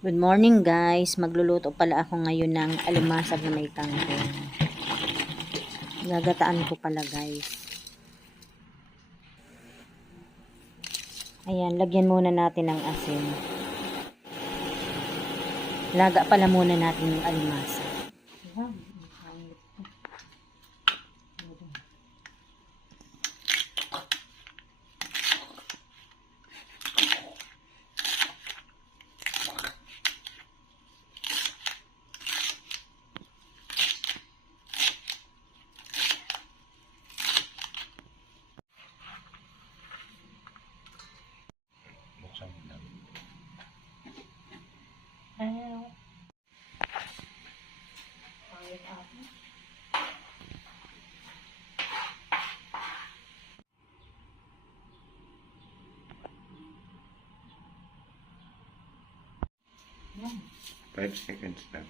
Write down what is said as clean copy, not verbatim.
Good morning guys, magluluto pala ako ngayon ng alimasag na may kangkong. Gagataan ko pala guys. Ayan, lagyan muna natin ng asin. Laga pala muna natin yung alimasag. Five seconds lang.